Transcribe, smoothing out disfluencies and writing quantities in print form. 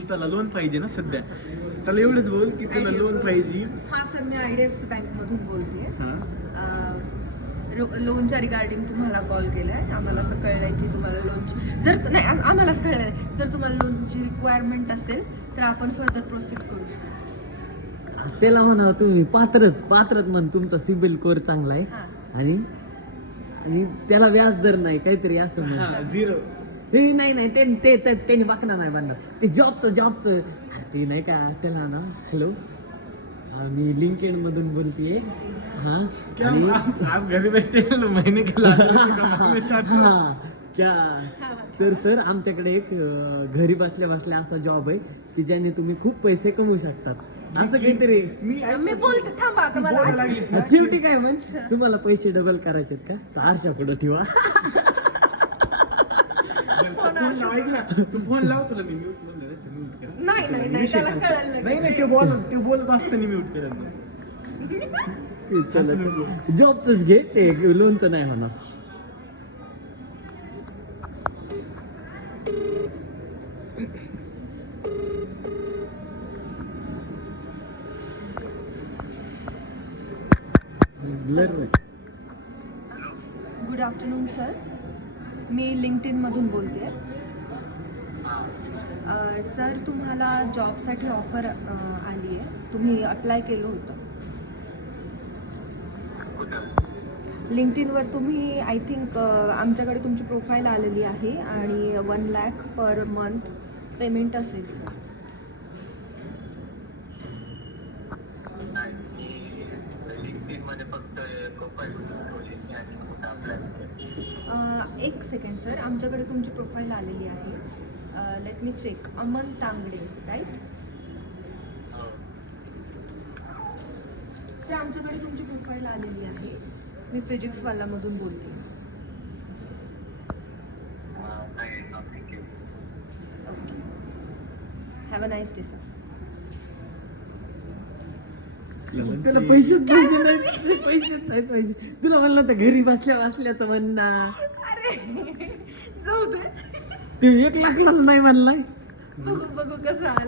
त्याला लोन पाहिजे ना सध्या. त्याला एवढंच बोल की तुला लोन पाहिजे. हा सर, मी IDFC बँकमधून बोलतेय. हा. लोनच्या रिगार्डिंग तुम्हाला कॉल केलाय. आम्हाला असं कळलंय की तुम्हाला लोनची जर नाही आम्हालाच कळलं नाही, जर तुम्हाला लोनची रिक्वायरमेंट असेल तर आपण फर्दर प्रोसीड करू शकतो. त्याला म्हणा तुम्ही पात्रत म्हण, तुमचा सिबिल स्कोअर चांगला आहे हां. आणि त्याला व्याज दर नाही काहीतरी असं म्हण. हा, 0. हे नाही त्यांनी बाकना नाही बांधणार. ते जॉबचं ते नाही का त्याला ना. हॅलो, मी लिंकेड मधून बोलतेय. हा क्या आणि आप घरी बैठे महीने का कमाने चाहते हो? क्या तर सर आमच्याकडे एक घरी बसल्या असा जॉब आहे की ज्याने तुम्ही खूप पैसे कमवू शकतात. असं काहीतरी मी बोलते, थांबा आता मला बोलायला लागलीस ना. शेवटी काय म्हण, तुम्हाला पैसे डबल करायचेत का तर आरशा पुढे ठेवा. फोन ऐक ना, तू फोन लाव, तुला मी म्यूट म्हणलं ना, तू म्यूट कर. नाही त्याला कळलं लगेच. नाही ते बोलत असताना म्यूट केलं ना. असं नको. जॉबच घे, ते लोनचं नाही होणार. गुड आफ्टरनून सर, मी लिंक्डइनमधून बोलते. सर, तुम्हाला जॉबसाठी ऑफर आली आहे. तुम्ही अप्लाय केलं होतं लिंक्डइनवर. तुम्ही आय थिंक आमच्याकडे तुमची प्रोफाईल आलेली आहे आणि 1 लाख पर मंथ पेमेंट असेल सर. एक सेकंड सर, आमच्याकडे तुमची प्रोफाईल आलेली आहे. Let me check. Aman Tangde, right? Sir, आमच्याकडे तुमची प्रोफाईल आलेली आहे. मी फिजिक्सवालामधून बोलते. Okay, have a nice day sir. त्याला पैसेच नाही पाहिजे. तुला म्हणलं तर घरी बसल्याचं म्हणणार. अरे जाऊ दे, ते 1 लाख नाही म्हणलाय. बघू कसं आलं.